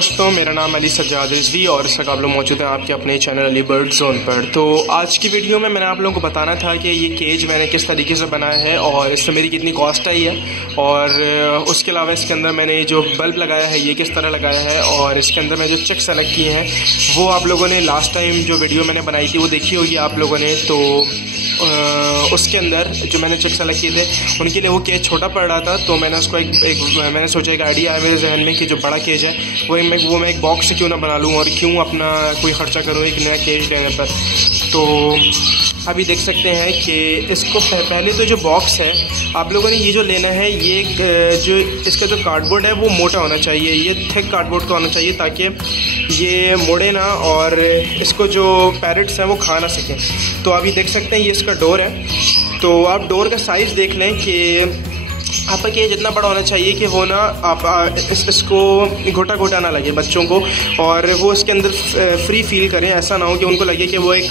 दोस्तों, मेरा नाम अली सज्जाद रिजवी और इस वक्त आप लोग मौजूद हैं आपके अपने चैनल अली बर्ड जोन पर। तो आज की वीडियो में मैंने आप लोगों को बताना था कि ये केज मैंने किस तरीके से बनाया है और इसमें मेरी कितनी कॉस्ट आई है, और उसके अलावा इसके अंदर मैंने जो बल्ब लगाया है ये किस तरह लगाया है, और इसके अंदर मैंने जो चेक सेलेक्ट किए हैं वो आप लोगों ने लास्ट टाइम जो वीडियो मैंने बनाई थी वो देखी होगी आप लोगों ने। तो उसके अंदर जो मैंने चेक सेलेक्ट किए थे उनके लिए वो केज छोटा पड़ रहा था, तो मैंने उसको मैंने सोचा एक आइडिया है मेरे जहन में कि जो बड़ा केज है वो मैं एक बॉक्स से क्यों ना बना लूँ और क्यों अपना कोई ख़र्चा करूँ एक नया केज लेने पर। तो अभी देख सकते हैं कि इसको पहले तो जो बॉक्स है आप लोगों ने ये जो लेना है ये जो इसका जो कार्डबोर्ड है वो मोटा होना चाहिए, ये थिक कार्डबोर्ड का होना चाहिए ताकि ये मुड़े ना और इसको जो पैरेट्स हैं वो खा ना सकें। तो अभी देख सकते हैं ये इसका डोर है, तो आप डोर का साइज़ देख लें कि आपका केज इतना बड़ा होना चाहिए कि वो ना आप इसको घोटा घोटा ना लगे बच्चों को, और वो इसके अंदर फ्री फील करें। ऐसा ना हो कि उनको लगे कि वो एक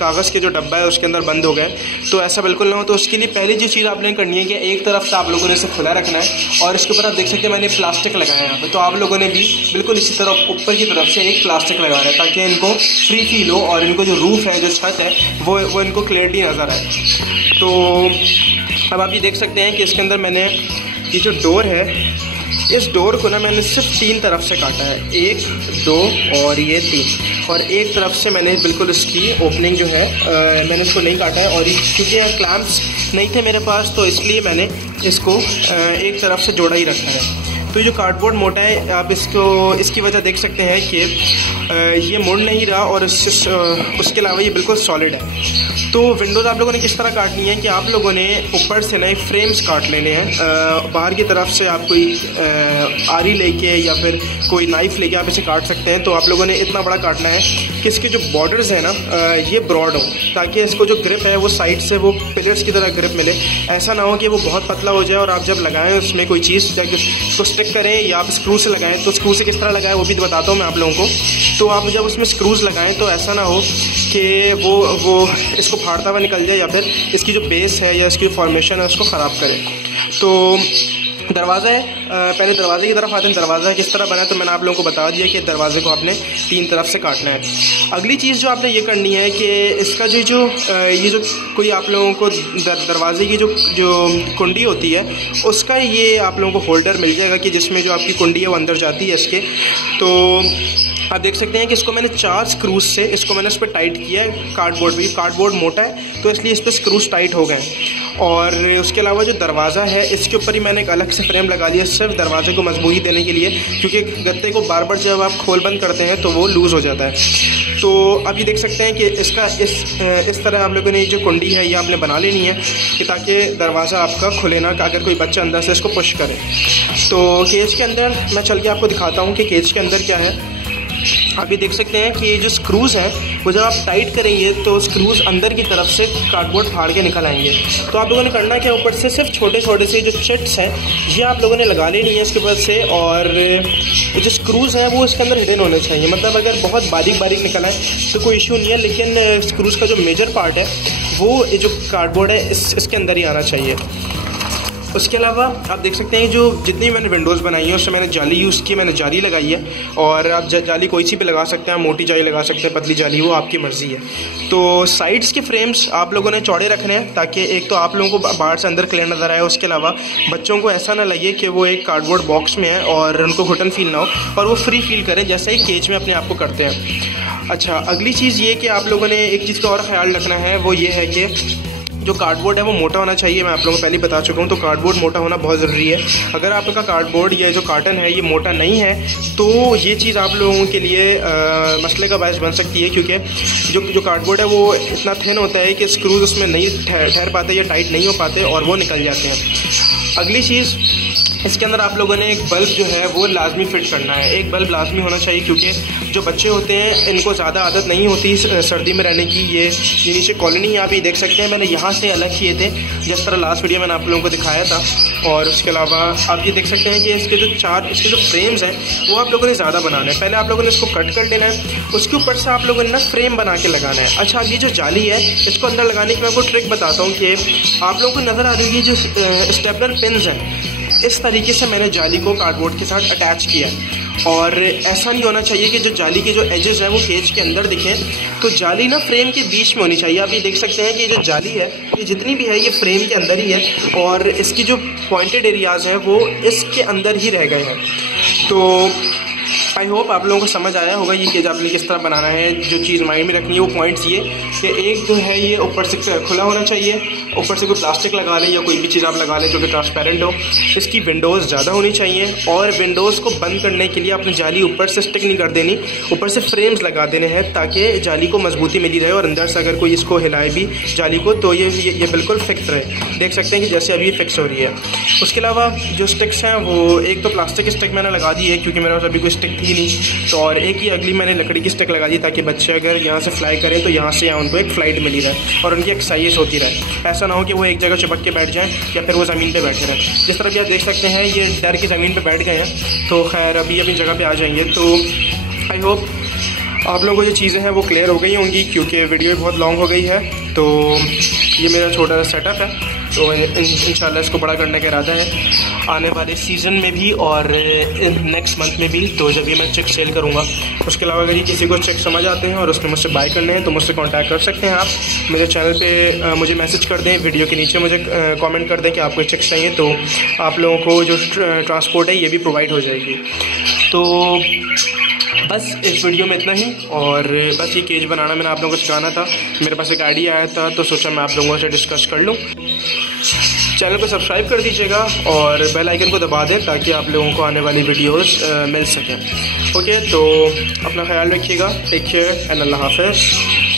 कागज़ के जो डब्बा है उसके अंदर बंद हो गए, तो ऐसा बिल्कुल ना हो। तो उसके लिए पहली जो चीज़ आपने करनी है कि एक तरफ से आप लोगों ने इसे खुला रखना है, और इसके ऊपर आप देख सकते हैं मैंने प्लास्टिक लगाया है यहाँ पर, तो आप लोगों ने भी बिल्कुल इसी तरह ऊपर की तरफ से एक प्लास्टिक लगाना है ताकि इनको फ्री फील हो और इनको जो रूफ़ है, जो छत है, वो इनको क्लियरली नज़र आए। तो अब आप ये देख सकते हैं कि इसके अंदर मैंने ये जो डोर है इस डोर को ना मैंने सिर्फ 3 तरफ से काटा है, 1, 2 और ये 3, और एक तरफ से मैंने बिल्कुल इसकी ओपनिंग जो है मैंने इसको नहीं काटा है, और क्योंकि यहाँ क्लैम्प्स नहीं थे मेरे पास तो इसलिए मैंने इसको एक तरफ से जोड़ा ही रखा है। तो ये जो कार्डबोर्ड मोटा है आप इसकी वजह देख सकते हैं कि ये मुड़ नहीं रहा, और उसके अलावा ये बिल्कुल सॉलिड है। तो विंडोज़ आप लोगों ने किस तरह काटनी है कि आप लोगों ने ऊपर से नए फ्रेम्स काट लेने हैं, बाहर की तरफ से आप कोई आरी लेके या फिर कोई नाइफ़ लेके आप इसे काट सकते हैं। तो आप लोगों ने इतना बड़ा काटना है कि इसके जो बॉर्डर्स हैं ना ये ब्रॉड हो, ताकि इसको जो ग्रिप है वो साइड से वो पिलर्स की तरह ग्रिप मिले। ऐसा ना हो कि वो बहुत पतला हो जाए और आप जब लगाएं उसमें कोई चीज़ जाके उसको स्टिक करें, या आप स्क्रू से लगाएं। तो स्क्रू से किस तरह लगाएं वो भी बताता हूँ मैं आप लोगों को। तो आप जब उसमें स्क्रूज लगाएं तो ऐसा ना हो कि वो इसको फाड़ता हुआ निकल जाए या फिर इसकी जो बेस है या इसकी जो फॉर्मेशन है उसको ख़राब करे। तो दरवाज़ा है, पहले दरवाजे की तरफ आते हैं। दरवाज़ा किस तरह बना है तो मैंने आप लोगों को बता दिया कि दरवाजे को आपने 3 तरफ से काटना है। अगली चीज़ जो आपने ये करनी है कि इसका ये जो कोई आप लोगों को दरवाजे की जो कुंडी होती है उसका ये आप लोगों को होल्डर मिल जाएगा कि जिसमें जो आपकी कुंडी है वो अंदर जाती है इसके। तो आप देख सकते हैं कि इसको मैंने 4 स्क्रूज से इसको मैंने उस पर टाइट किया है। कार्डबोर्ड मोटा है तो इसलिए इस पर स्क्रूज टाइट हो गए। और उसके अलावा जो दरवाज़ा है इसके ऊपर ही मैंने एक अलग से फ्रेम लगा दिया सिर्फ दरवाजे को मजबूती देने के लिए, क्योंकि गत्ते को बार बार जब आप खोल बंद करते हैं तो वो लूज़ हो जाता है। तो अब ये देख सकते हैं कि इसका इस तरह आप लोगों ने जो कुंडी है ये आपने बना लेनी है कि ताकि दरवाज़ा आपका खुले ना, अगर कोई बच्चा अंदर से इसको पुश करे। तो केज के अंदर मैं चल के आपको दिखाता हूँ कि केज के अंदर क्या है। आप ये देख सकते हैं कि ये जो स्क्रूज़ हैं वो जब आप टाइट करेंगे तो स्क्रूज़ अंदर की तरफ से कार्डबोर्ड फाड़ के निकल आएंगे। तो आप लोगों ने करना क्या, ऊपर से सिर्फ छोटे छोटे से जो चिट्स हैं ये आप लोगों ने लगा लेनी है इसके ऊपर से, और जो स्क्रूज़ हैं वो इसके अंदर हिडन होने चाहिए। मतलब अगर बहुत बारीक निकल आए तो कोई इशू नहीं है, लेकिन स्क्रूज़ का जो मेजर पार्ट है वो जो कार्डबोर्ड है इसके अंदर ही आना चाहिए। उसके अलावा आप देख सकते हैं जो जितनी मैंने विंडोज़ बनाई है उसमें मैंने जाली यूज़ की, मैंने जाली लगाई है, और आप जाली कोई सी भी लगा सकते हैं, मोटी जाली लगा सकते हैं, पतली जाली, वो आपकी मर्ज़ी है। तो साइड्स के फ्रेम्स आप लोगों ने चौड़े रखने हैं ताकि एक तो आप लोगों को बाहर से अंदर क्लियर नज़र आए, उसके अलावा बच्चों को ऐसा ना लगे कि वो एक कार्डबोर्ड बॉक्स में है और उनको घुटन फील ना हो, और वो फ्री फील करें जैसे ही केज में अपने आप को करते हैं। अच्छा, अगली चीज़ ये कि आप लोगों ने एक चीज़ का और ख्याल रखना है, वो ये है कि जो कार्डबोर्ड है वो मोटा होना चाहिए। मैं आप लोगों को पहले बता चुका हूँ, तो कार्डबोर्ड मोटा होना बहुत ज़रूरी है। अगर आपका कार्डबोर्ड या जो कार्टन है ये मोटा नहीं है तो ये चीज़ आप लोगों के लिए मसले का बायस बन सकती है, क्योंकि जो कार्डबोर्ड है वो इतना थिन होता है कि स्क्रूज उसमें नहीं ठहर पाते या टाइट नहीं हो पाते और वो निकल जाते हैं। अगली चीज़, इसके अंदर आप लोगों ने एक बल्ब जो है वो लाजमी फिट करना है। एक बल्ब लाजमी होना चाहिए, क्योंकि जो बच्चे होते हैं इनको ज़्यादा आदत नहीं होती सर्दी में रहने की। ये नीचे कॉलोनी आप ये देख सकते हैं मैंने यहाँ से अलग किए थे जिस तरह लास्ट वीडियो मैंने आप लोगों को दिखाया था। और उसके अलावा आप ये देख सकते हैं कि इसके जो फ्रेम्स हैं वो आप लोगों ने ज़्यादा बनाना है। पहले आप लोगों ने इसको कट कर लेना है, उसके ऊपर से आप लोगों ने ना फ्रेम बना के लगाना है। अच्छा, ये जो जाली है इसको अंदर लगाने की मैं आपको ट्रिक बताता हूँ कि आप लोगों को नज़र आ रही है जो स्टेपलर पिन्स हैं इस तरीके से मैंने जाली को कार्डबोर्ड के साथ अटैच किया है। और ऐसा नहीं होना चाहिए कि जो जाली के जो एजेस हैं वो केज के अंदर दिखें, तो जाली ना फ्रेम के बीच में होनी चाहिए। आप ये देख सकते हैं कि जो जाली है ये जितनी भी है ये फ्रेम के अंदर ही है और इसकी जो पॉइंटेड एरियाज़ हैं वो इसके अंदर ही रह गए हैं। तो आई होप आप लोगों को समझ आया होगा ये केज आपने किस तरह बनाना है। जो चीज़ माइंड में रखनी है वो पॉइंट्स ये कि एक जो है ये ऊपर से खुला होना चाहिए, ऊपर से कोई प्लास्टिक लगा लें या कोई भी चीज़ आप लगा लें जो कि ट्रांसपेरेंट हो। इसकी विंडोज़ ज़्यादा होनी चाहिए और विंडोज़ को बंद करने के लिए आपने जाली ऊपर से स्टिक नहीं कर देनी, ऊपर से फ्रेम्स लगा देने हैं ताकि जाली को मजबूती मिली रहे और अंदर से अगर कोई इसको हिलाए भी जाली को तो ये बिल्कुल फिक्स रहे। देख सकते हैं कि जैसे अभी ये फिक्स हो रही है। उसके अलावा जो स्टिक्स हैं वो एक तो प्लास्टिक स्टिक मैंने लगा दी है क्योंकि मेरे पास अभी कोई स्टिक थी नहीं, तो और एक ही अगली मैंने लकड़ी की स्टिक लगा दी ताकि बच्चे अगर यहाँ से फ्लाई करें तो यहाँ से उनको एक फ्लाइट मिली रहे और उनकी एक्सरसाइज होती रहे। ऐसा ना हो कि वो एक जगह चिपक के बैठ जाएं या फिर वो ज़मीन पे बैठे रहें। जिस तरह भी आप देख सकते हैं ये डर की ज़मीन पे बैठ गए हैं, तो खैर अभी अपनी जगह पे आ जाएंगे। तो आई होप आप लोगों को जो चीज़ें हैं वो क्लियर हो गई होंगी क्योंकि वीडियो बहुत लॉन्ग हो गई है। तो ये मेरा छोटा सा सेटअप है, तो इंशाल्लाह इसको बड़ा करने का इरादा है आने वाले सीज़न में भी और नेक्स्ट मंथ में भी, तो जब भी मैं चेक सेल करूँगा। उसके अलावा अगर ये किसी को चेक समझ आते हैं और उसने मुझसे बाय करने हैं तो मुझसे कांटेक्ट कर सकते हैं आप। मेरे चैनल पे मुझे मैसेज कर दें, वीडियो के नीचे मुझे कमेंट कर दें कि आपको चेक चाहिए, तो आप लोगों को जो ट्रांसपोर्ट है ये भी प्रोवाइड हो जाएगी। तो बस इस वीडियो में इतना ही, और बस ये केज बनाना मैंने आप लोगों को सिखाना था। मेरे पास एक आइडिया आया था तो सोचा मैं आप लोगों से डिस्कस कर लूँ। चैनल को सब्सक्राइब कर दीजिएगा और बेल आइकन को दबा दें ताकि आप लोगों को आने वाली वीडियोस मिल सकें। ओके, तो अपना ख्याल रखिएगा। टेक केयर एंड अल्लाह हाफ़िज़।